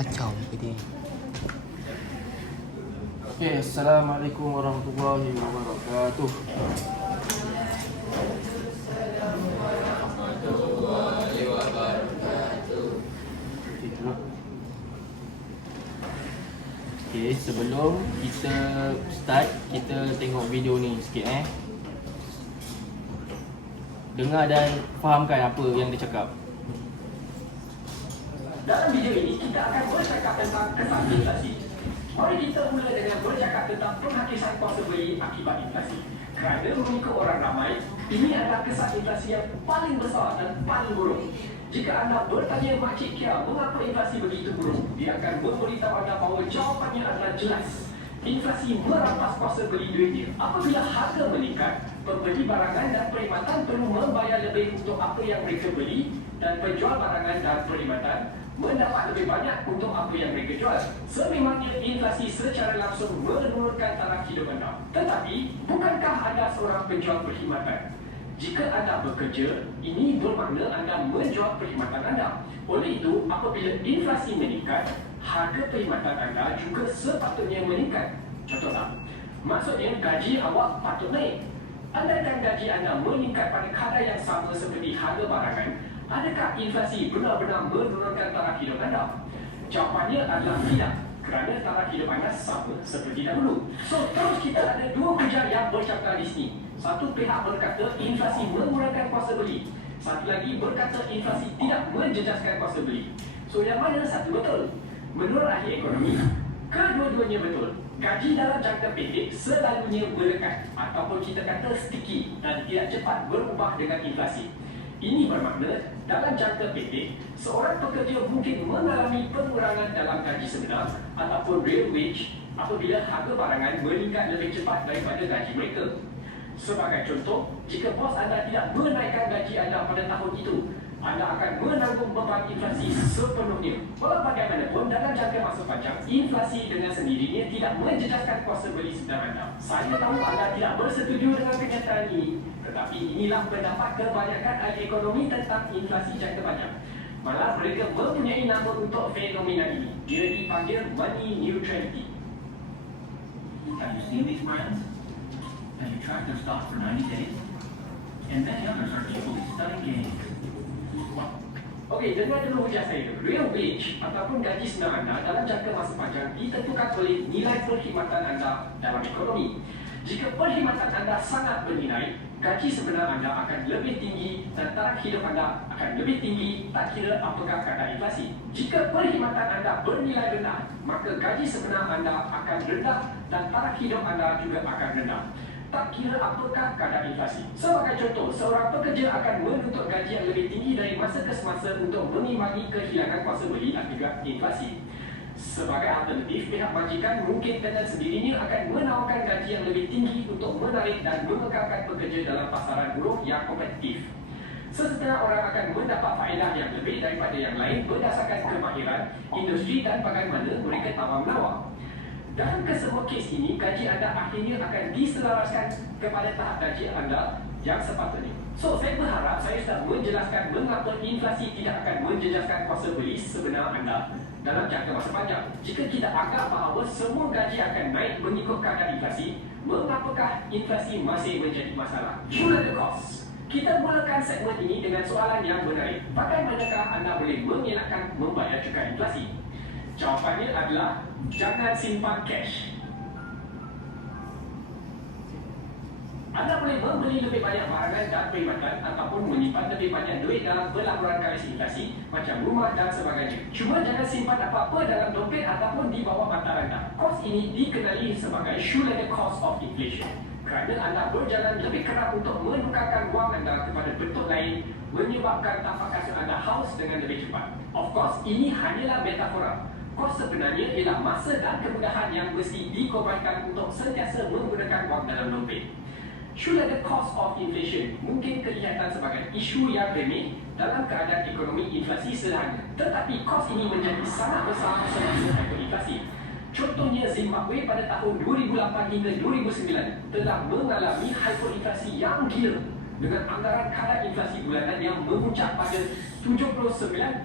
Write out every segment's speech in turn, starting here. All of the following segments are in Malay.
kacau muka dia. Okay, Assalamualaikum warahmatullahi wabarakatuh. Okay, sebelum kita start, kita tengok video ni sikit eh. Dengar dan fahamkan apa yang dia cakap. Dalam video ini kita akan bercakap tentang kesan inflasi. Mari kita mula dengan bercakap tentang penghakisan kuasa beli akibat inflasi. Kerana mengikut orang ramai, ini adalah kesan inflasi yang paling besar dan paling buruk. Jika anda bertanya Makcik Kia mengapa inflasi begitu buruk, dia akan memberitahu anda bahawa jawapannya adalah jelas. Inflasi merampas kuasa beli duitnya. Apabila harga meningkat, pembeli barangan dan perkhidmatan perlu membayar lebih untuk apa yang mereka beli dan penjual barangan dan perkhidmatan mendapat lebih banyak untuk apa yang mereka jual. Sememangnya inflasi secara langsung menurunkan taraf hidup anda. Tetapi, bukankah anda seorang penjual perkhidmatan? Jika anda bekerja, ini bermakna anda menjual perkhidmatan anda. Oleh itu, apabila inflasi meningkat, harga perkhidmatan anda juga sepatutnya meningkat. Contohlah, maksudnya gaji awak patut naik. Andaikan gaji anda meningkat pada kadar yang sama seperti harga barangan, adakah inflasi benar-benar menurunkan taraf hidup anda? Jawapannya adalah tidak kerana taraf hidup anda sama seperti dahulu. So, terus kita ada dua kejar yang bercakap di sini. Satu pihak berkata inflasi mengurangkan kuasa beli. Satu lagi berkata inflasi tidak menjejaskan kuasa beli. So, yang mana satu betul? Menurut ahli ekonomi, kedua-duanya betul. Gaji dalam jangka pendek selalunya berlekat ataupun kita kata sticky dan tidak cepat berubah dengan inflasi. Ini bermakna dalam jangka pendek, seorang pekerja mungkin mengalami pengurangan dalam gaji sebenar ataupun real wage apabila harga barangan meningkat lebih cepat daripada gaji mereka. Sebagai contoh, jika bos anda tidak menaikkan gaji anda pada tahun itu, anda akan menanggung beban inflasi sepenuhnya. Bagaimanapun, dalam jangka masa panjang, inflasi dengan sendirinya tidak menjejaskan kuasa beli sebenar anda. Saya tahu anda tidak bersetuju dengan kenyataan ini, tetapi inilah pendapat kebanyakan ahli ekonomi tentang inflasi jangka panjang. Malah mereka mempunyai nama untuk fenomena ini. Dia dipanggil money neutrality. Have you seen these brands? Have you tracked their stock for 90 days? And many others are equally stunning gains. Okey, dengar dulu hujah saya. Real wage ataupun gaji sebenar anda dalam jangka masa panjang ditentukan oleh nilai perkhidmatan anda dalam ekonomi. Jika perkhidmatan anda sangat bernilai, gaji sebenar anda akan lebih tinggi dan taraf hidup anda akan lebih tinggi tak kira apakah kadar inflasi. Jika perkhidmatan anda bernilai rendah, maka gaji sebenar anda akan rendah dan taraf hidup anda juga akan rendah tak kira apakah kadar inflasi. Sebagai contoh, seorang pekerja akan menuntut gaji yang lebih tinggi dari masa ke semasa untuk mengimbangi kehilangan kuasa beli akibat inflasi. Sebagai alternatif, pihak majikan mungkin dengan sendirinya akan menawarkan gaji yang lebih tinggi untuk menarik dan mengekalkan pekerja dalam pasaran buruh yang kompetitif. Sesetengah orang akan mendapat faedah yang lebih daripada yang lain berdasarkan kemahiran, industri dan bagaimana mereka tawar menawar. Dalam kesemua kes ini, gaji anda akhirnya akan diselaraskan kepada tahap gaji anda yang sepatutnya. So, saya berharap saya sudah menjelaskan mengapa inflasi tidak akan menjejaskan kuasa beli sebenar anda dalam jangka masa panjang. Jika kita anggap bahawa semua gaji akan naik mengikut kadar inflasi, mengapakah inflasi masih menjadi masalah? Jumlah the cost. Kita mulakan segmen ini dengan soalan yang menarik. Bagaimanakah anda boleh mengelakkan membayar cukai inflasi? Jawapannya adalah jangan simpan cash. Anda boleh membeli lebih banyak barangan dan perkhidmatan ataupun menyimpan lebih banyak duit dalam pelaburan kalis inflasi macam rumah dan sebagainya. Cuma jangan simpan apa-apa dalam dompet ataupun di bawah mata anda. Kos ini dikenali sebagai shoe-leather cost of inflation. Kerana anda berjalan lebih kerap untuk menukarkan wang anda kepada bentuk lain menyebabkan tapak kasut anda haus dengan lebih cepat. Of course, ini hanyalah metafora. Kos sebenarnya ialah masa dan kemudahan yang mesti dikorbankan untuk sentiasa menggunakan wang dalam dompet. Should the cost of inflation mungkin kelihatan sebagai isu yang remeh dalam keadaan ekonomi inflasi sederhana. Tetapi kos ini menjadi sangat besar semasa hyperinflasi. Contohnya Zimbabwe pada tahun 2008 hingga 2009 telah mengalami hyperinflasi yang gila dengan anggaran kadar inflasi bulanan yang memuncak pada 79.6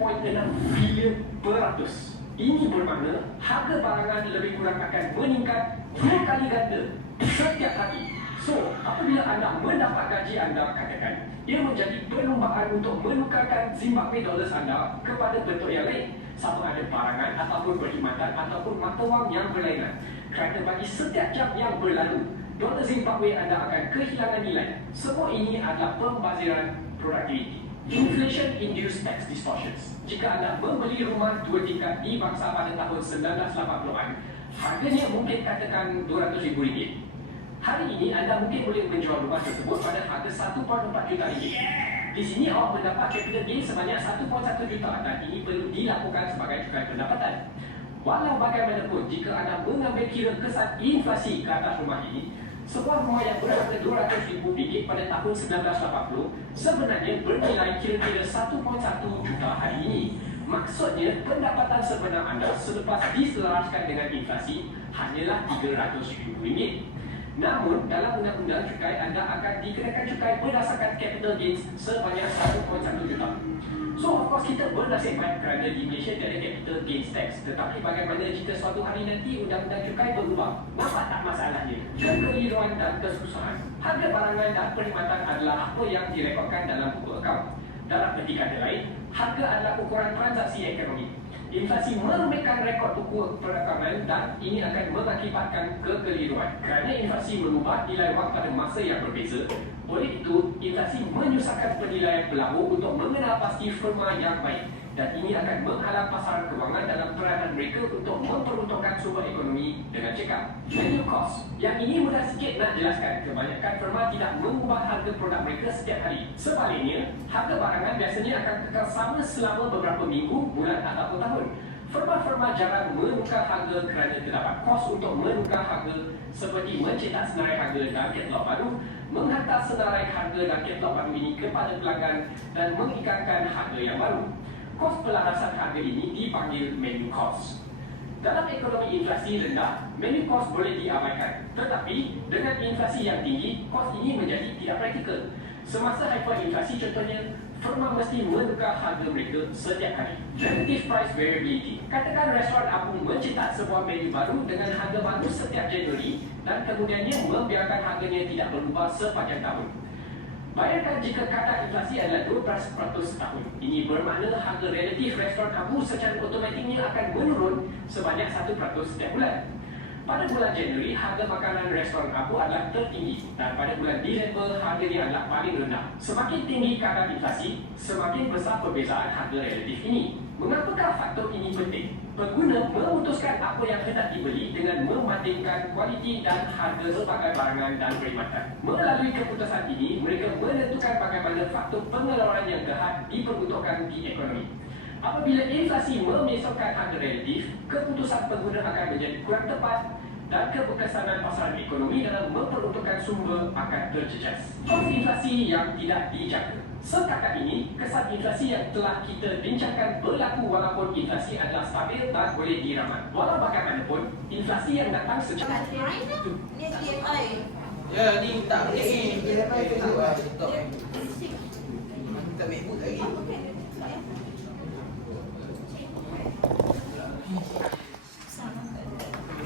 bilion peratus. Ini bermakna harga barangan lebih kurang akan meningkat dua kali ganda setiap hari. So, apabila anda mendapat gaji anda katakan, ia menjadi perlumbaan untuk menukarkan Zimbabwe dollars anda kepada bentuk yang lain sama ada barangan ataupun perkhidmatan ataupun mata wang yang berlainan. Kerana bagi setiap jam yang berlalu, dolar Zimbabwe anda akan kehilangan nilai. Semua ini adalah pembaziran produktiviti. Inflation induced tax distortions. Jika anda membeli rumah dua tingkat di bangsa pada tahun 1980-an, harganya mungkin katakan RM200,000. Hari ini anda mungkin boleh menjual rumah tersebut pada harga 1.4 juta ringgit. Di sini awak mendapat capital gain sebanyak 1.1 juta dan ini perlu dilakukan sebagai cukai pendapatan. Walau bagaimanapun, jika anda mengambil kira kesan inflasi ke atas rumah ini, sebuah rumah yang berharga RM200,000 pada tahun 1980 sebenarnya bernilai kira-kira 1.1 juta hari ini. Maksudnya, pendapatan sebenar anda selepas diselaraskan dengan inflasi hanyalah RM300,000. Namun, dalam undang-undang cukai anda akan dikenakan cukai berdasarkan capital gains sebanyak 1.1 juta. So, of course, kita bernasib baik kerana di Malaysia tiada capital gains tax. Tetapi bagaimana jika suatu hari nanti undang-undang cukai berubah? Nampak tak masalahnya? Kekeliruan dan kesusahan. Harga barangan dan perkhidmatan adalah apa yang direkodkan dalam buku akaun. Dalam erti kata lain, harga adalah ukuran transaksi ekonomi. Inflasi merumitkan rekod buku perakaunan dan ini akan mengakibatkan kekeliruan. Kerana inflasi mengubah nilai wang pada masa yang berbeza, oleh itu, inflasi menyusahkan penilaian pelaku untuk mengenal pasti firma yang baik dan ini akan menghalang pasaran kewangan dalam peranan mereka untuk memperuntukkan sumber ekonomi dengan cekap. Value cost. Yang ini mudah sikit nak jelaskan. Kebanyakan firma tidak mengubah harga produk mereka setiap hari. Sebaliknya, harga barangan biasanya akan kekal sama selama beberapa minggu, bulan ataupun tahun. Firma-firma jarang menukar harga kerana terdapat kos untuk menukar harga seperti mencetak senarai harga dan katalog baru, menghantar senarai harga dan katalog baru ini kepada pelanggan dan mengikatkan harga yang baru. Kos pelarasan harga ini dipanggil menu cost. Dalam ekonomi inflasi rendah, menu cost boleh diabaikan. Tetapi, dengan inflasi yang tinggi, kos ini menjadi tidak praktikal. Semasa hyperinflasi contohnya, firma mesti menukar harga mereka setiap hari. Relative price variability. Katakan restoran Apung mencetak sebuah menu baru dengan harga baru setiap Januari dan kemudiannya membiarkan harganya tidak berubah sepanjang tahun. Bayangkan jika kadar inflasi adalah 12% setahun. Ini bermakna harga relatif restoran kamu secara otomatiknya akan menurun sebanyak 1% setiap bulan. Pada bulan Januari, harga makanan restoran kamu adalah tertinggi dan pada bulan Disember, harganya adalah paling rendah. Semakin tinggi kadar inflasi, semakin besar perbezaan harga relatif ini. Mengapakah faktor ini penting? Pengguna memutuskan apa yang hendak dibeli dengan membandingkan kualiti dan harga sebagai barangan dan perkhidmatan. Melalui keputusan ini, mereka menentukan bagaimana faktor pengeluaran yang jahat diperuntukkan di ekonomi. Apabila inflasi memisahkan harga relatif, keputusan pengguna akan menjadi kurang tepat dan keberkesanan pasaran ekonomi dalam memperuntukkan sumber akan terjejas. Kos inflasi yang tidak dijaga. Setakat ini, kesan inflasi yang telah kita bincangkan berlaku walaupun inflasi adalah stabil dan boleh diramal. Walau bagaimanapun, inflasi yang datang secara Ni CMI. Ya ni tak ni. Dia apa itu tu ah stop. Kita MacBook lagi.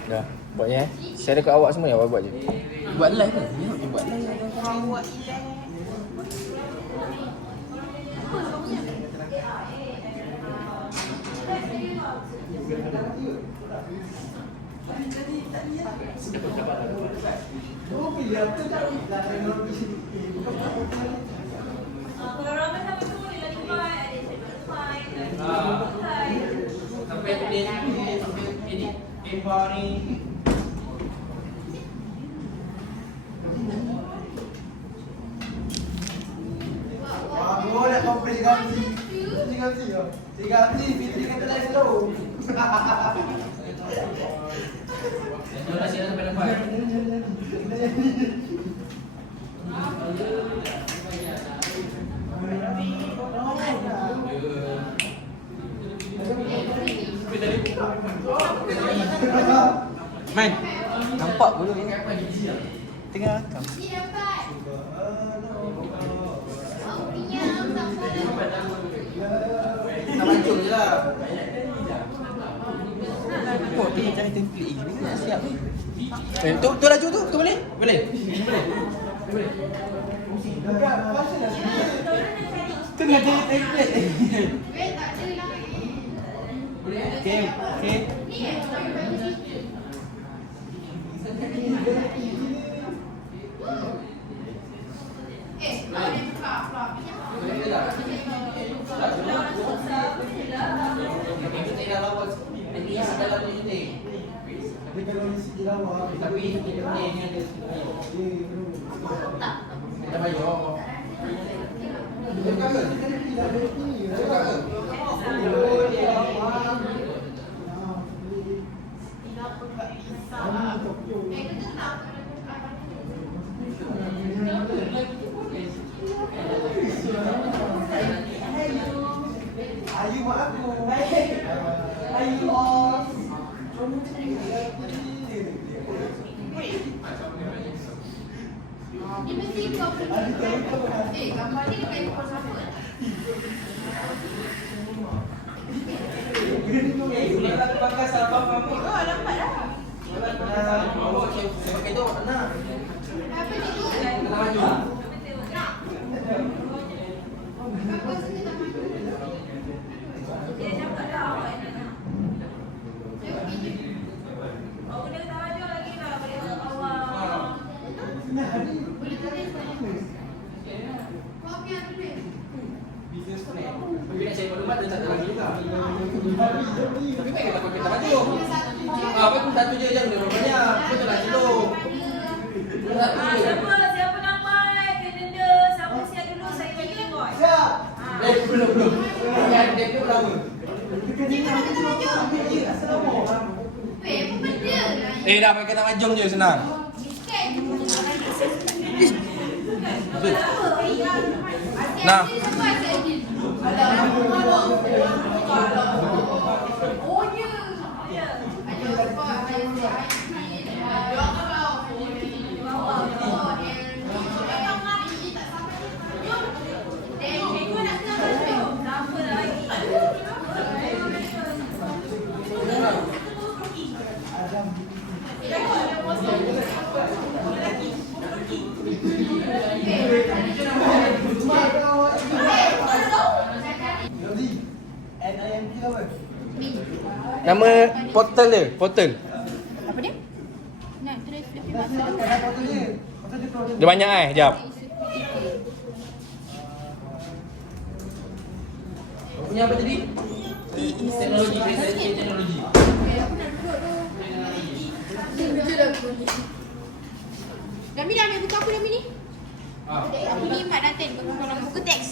Dah, buatnya eh. Share dekat awak semua ya, awak buat je. Buat live ke? Ya, buat live. Kalau ramai sampai semua County Man, nampak belum ni? Tengah rakam. Tak macam je lah. Dia cari template ni. Dia tak siap ni. Eh, tu tu laju tu. Tu boleh? Boleh. Boleh. Boleh. Tengah jadi template. Kalau ni sikit Tapi kita ni ni ada. dia belum. Kita bayar. Dia kata dia kena pergi dah dari sini. Dia kata. Oh, dia faham. Ah, boleh. Ah, Tokyo. Ayu mak aku. Ayu os. Dia mesti kau Eh, gambar ni dekat handphone siapa? Boleh tak pakai salah faham ni? Oh, nampak dah. Oh, saya pakai tu. Nah. Apa ni tu? Kita maju. Dia cakap dah awak yang nak. Oh, kena tajuk lagi lah pada awal. Business ni. Tapi nak cari maklumat dan satu lagi juga. Tapi baik kita pakai maju. Ah, apa pun satu je je dia banyak. Betul lah celok. Satu Ah, je. siapa siapa nampak kalender siapa siap dulu saya bagi invoice. Siap. Ah. Eh, belum belum. Yang dia tu lama. Weh, apa benda lah? Eh, dah pakai tak majung je senang. Betul. Nah. Oh, ya. Kenapa lagi? Yozi. NIMT apa? Nama portal dia, portal. Apa dia? Nak dia. Portal dia keluar Dia banyak eh, jap. Punya apa tadi? Teknologi, teknologi, teknologi. Dami dah ambil buku aku Dami ni? Ah. Aku ni Datin buku kalau buku teks.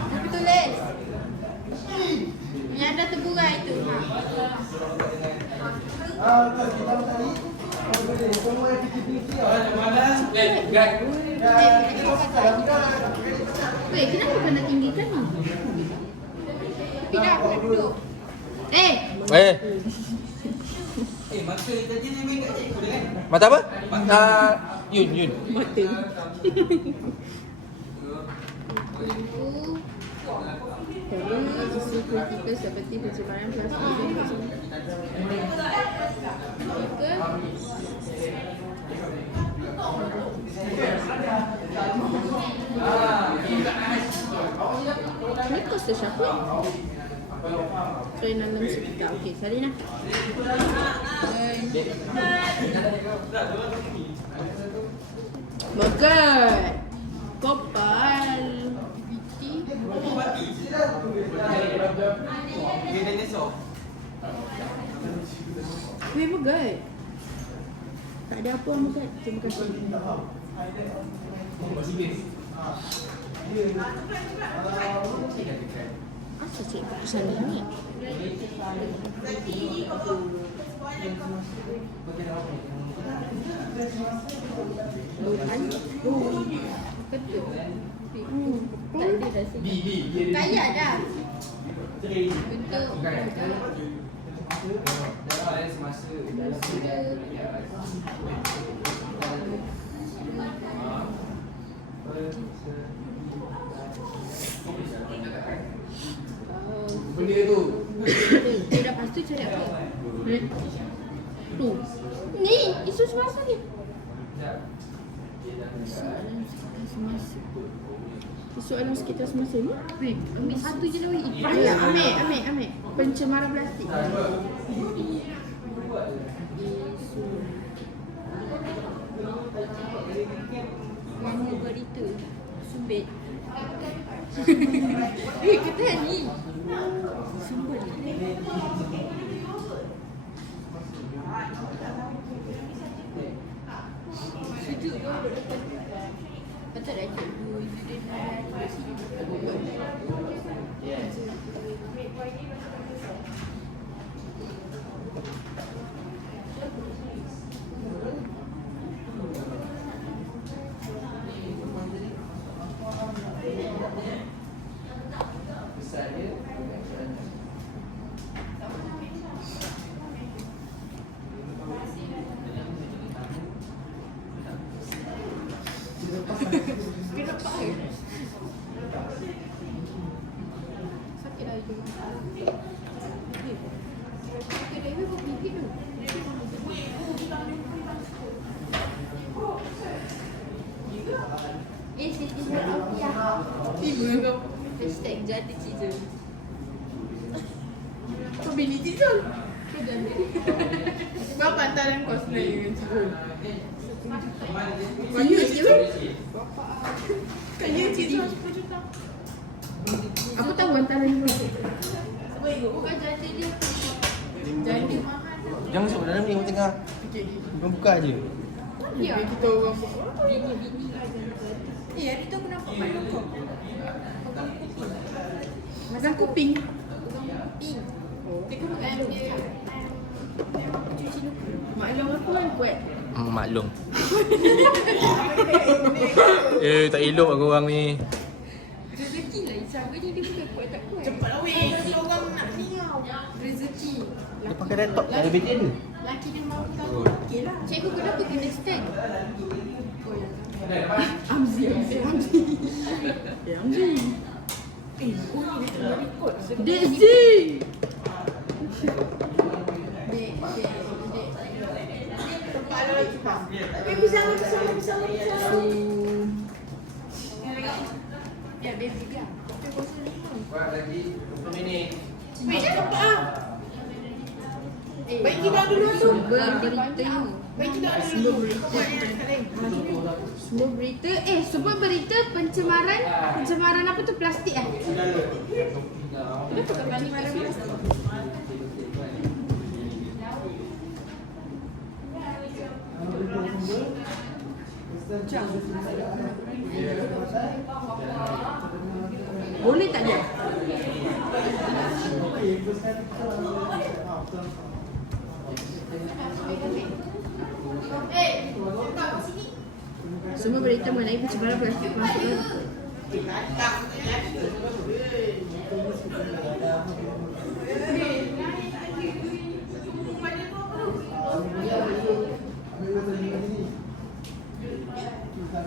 Buku tulis. Yang ada teburai tu. Ha. Ah. Kita tadi. Semua. Eh, Weh, kenapa kau nak tinggikan ni? Tapi dah aku duduk. Eh, Eh, Eh, masa tadi dia main kat cikgu dia kan? mata apa? Ah, Yun, Yun. mata. Terus isu kritikal seperti pencemaran plastik dan Ni kos tu siapa? So yang cerita. Okey, Sarina. Makan. Weh, Magat. Tak ada apa, Magat. Terima kasih. Asal cikgu pesan ni? Bukan. Oh, betul. Hmm, tak ada rasa. B, B. Kaya dah. Three. Dalam semasa dalam. Benda tu. Dia dah lepas tu cari Eh? Tu. Ni, isu semasa ni. Soalan sekitar semasa. Soalan sekitar semasa ni. Weh, ambil satu je lah weh. Ayah, ambil, ambil, ambil. Pencemaran plastik. Yang berita. Sumbit. Eh, kita ni. Sumbit. Sejuk tu. Betul dah je. You didn't Kenapa? Sakit dah hidung. Eh, Sakit dah hidung kau gigit tu. Eh, Siti Zarafiah. Tiba kau. Hashtag jadi cizul. Kau bini cizul? Kau jadi. Berapa antaran kau you cizul? Kan 10 juta. Aku tahu antara ni Sebab bukan jadi dia Jadi mahal Jangan masuk dalam ni yang tengah. Kau buka je. Ya kita orang Bini-bini Eh hari tu aku nampak mak kau Makan kuping Kuping Dia kan makan long Cuci lupa Mak long aku kan kuat Hmm, maklum. eh, tak elok aku orang ni. Rezeki lah Isa Aku ni dia bukan kuat tak kuat Cepat lah weh, seorang nak ni tau. Rezeki Dia pakai laptop tak ada bateri dia. Laki dia mahu tahu Okey lah Cikgu kenapa kena stand? Oh ya Amzi Amzi Amzi Eh Amzi Eh, oh ni dia tengah record. Daisy Eh, bisa bisa bisa bisa. Ya, baby dia Tapi kau sini Buat lagi 20 minit. Weh, cepat ah. Baik kita dulu tu. Sumber berita you Baik kita dulu. Sumber berita Buat yang nak lain. Sumber berita sumber berita pencemaran Pencemaran apa tu? Plastik eh? Kenapa kat pencemaran plastik? Boleh tak dia? Semua berita mengenai pencemaran plastik masuk Tu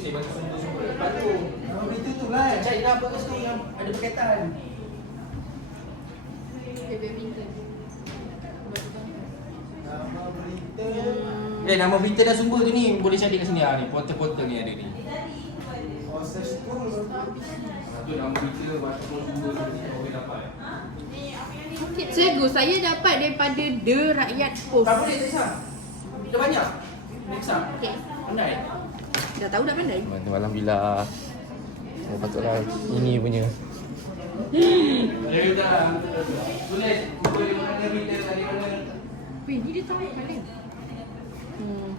saya bagi sumber-sumber lepas tu. Nama berita tu lah. Cari lah apa tu yang ada berkaitan. Nama berita. Eh nama berita dan sumber tu ni boleh cari kat sini ah ni. Portal-portal ni ada ni. Oh, search school. Tu nama berita ataupun sumber ni dapat. Cikgu, saya dapat daripada The Rakyat Post Tak boleh Tessa. Dah banyak. Tessa. Okey. Pandai. Dah tahu dah pandai? Alhamdulillah. Oh, patutlah ini punya. Ada juga. Tulis sumber di mana berita dari mana. Weh, ni dia tahu paling Hmm.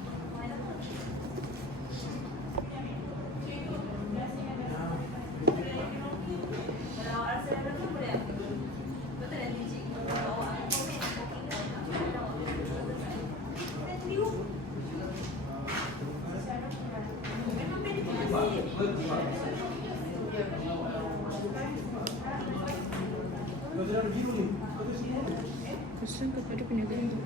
Kau jangan biru ni. Pesan kepada peniaga itu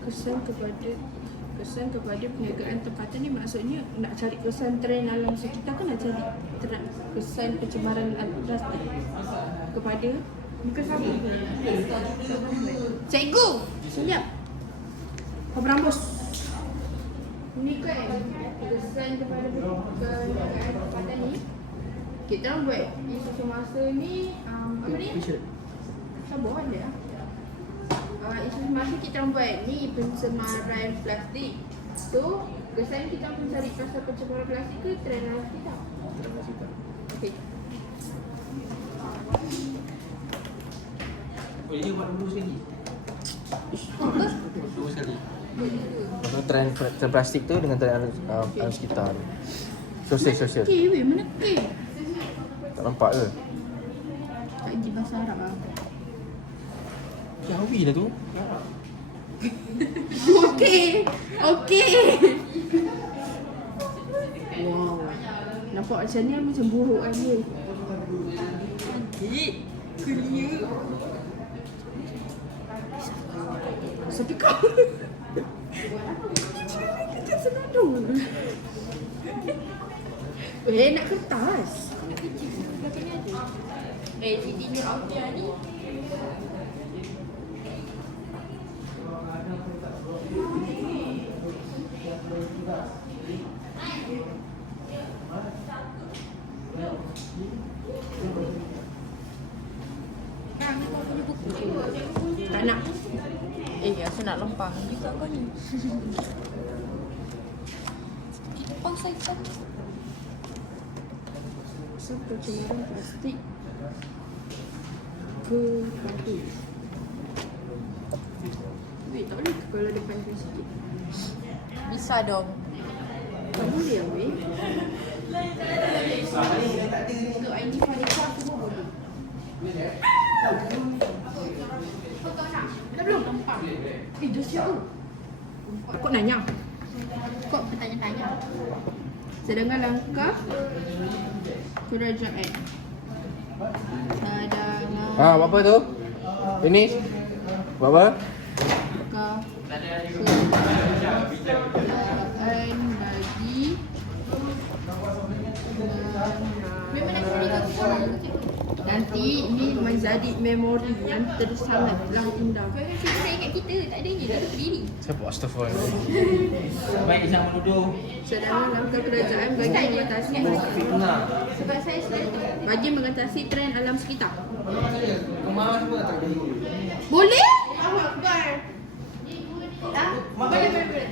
Kesan kepada kesan kepada perniagaan tempatan ni maksudnya nak cari kesan trend alam sekitar kan nak cari kesan pencemaran alam plastik kepada muka sama. Cikgu, senyap. Kau berambus. Ni kan kesan kepada perniagaan tempatan ni. Kita buat isu semasa ni um, apa ni? Sabar ada. Uh, isu semasa kita buat ni pencemaran plastik. So, kesan kita orang cari pasal pencemaran plastik ke trend alam kita? Okey. Boleh dia buat dulu sekali. Apa? Dulu sekali. Trend, trend plastik tu dengan trend alam, uh, alam sekitar tu. Sosial, sosial. Okey, weh, mana ke? Tak nampak ke? Tak pergi bahasa Arab lah. Jawi lah tu. Okey. Okey. Wow. Nampak macam ni macam buruk kan dia. Adik. Clear. Sampai kau. Macam senandung. Eh, nak kertas. Eh, titiknya Alfia ni. Tak nak. Aku nak lempang juga kau ni. Lempang saya kan. So, pencemaran plastik ke padu. Weh, tak boleh ke kalau depan tu sikit? Bisa dong. Tak boleh lah, weh. Untuk ID Farika semua boleh. Dah belum? Eh, dah siap tu. Kok nanya? Kok bertanya-tanya? Sedangkan langkah kerajaan. Sedangkan Ah, apa tu? Finish? Buat apa? kerajaan bagi kau. Nanti ni menjadi memori yang tersangatlah indah. Kan kita tak adanya tak berdiri. Siapa astagfirullah. Baik jangan menuduh. Sedangkan langkah kerajaan bagi mengatasi Fitnah. Sebab saya selalu bagi mengatasi trend alam sekitar. Kemana semua tak boleh. Akbar. Ah, boleh boleh.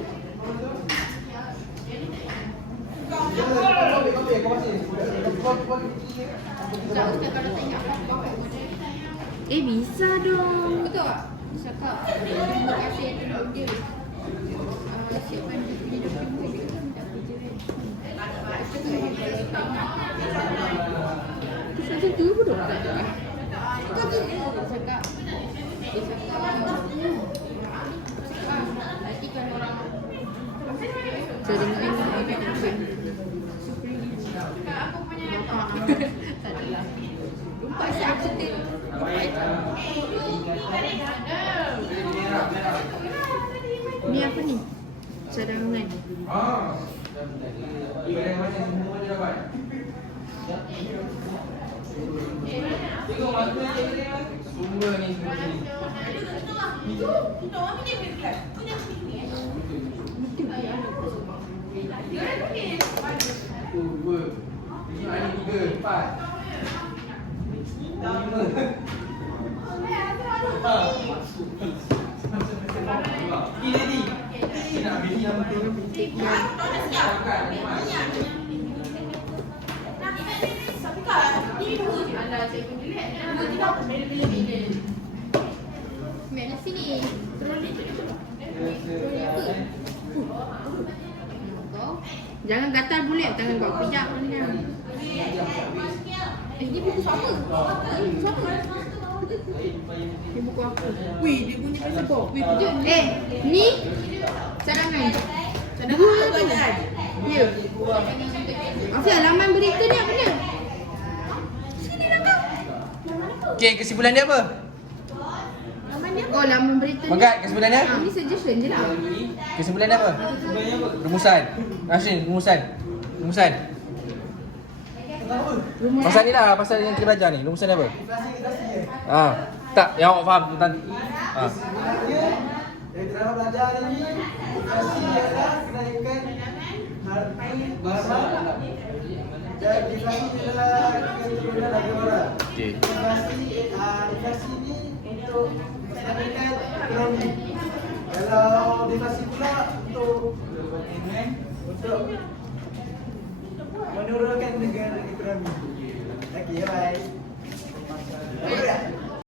Eh bisa dong. Betul tak? Cakap terima kasih atas dia. Uh, siapkan dia punya dokumen dia kan minta kerja kan. Cakap dia boleh tak ingat. Terus macam tu pun dok. Kau tu dia cakap. Dia cakap. cakap, Nanti kalau orang Sedangkan ini ada apa? Aku punya Tak adalah. Lupa saya cerita. Ni apa ni? Cadangan. Sumber ni. Ini empat. Lima. Ah, masuk. Ini. Ini nak beli yang betul. Siapkan, empat. Mek nasi ni. Apa? Apa? Jangan gatal boleh tangan kau pijak ni. Eh, ni buku siapa? Buku siapa? Ni buku aku. Wih, dia punya Facebook. Wih, kejap. Eh, ni cadangan. Cadangan apa tu? Ya. Asal laman berita ni apa dia? Okay, kesimpulan dia apa? Oh, laman berita ni. Magat, kesimpulan dia? Ah, ni suggestion je lah. Kesimpulan dia apa? Rumusan. Nasrin, rumusan. Rumusan. Pasal ni lah, pasal yang kita belajar ni. Rumusan dia apa? Ha. Tak, yang awak faham tentang ha. Sebenarnya dari drama belajar hari ini inflasi adalah kenaikan barang dan inflasi adalah keturunan harga barang. Okey. Inflasi inflasi ini untuk menstabilkan ekonomi. Kalau deflasi pula untuk untuk menurunkan negara ekonomi. Okey, bye.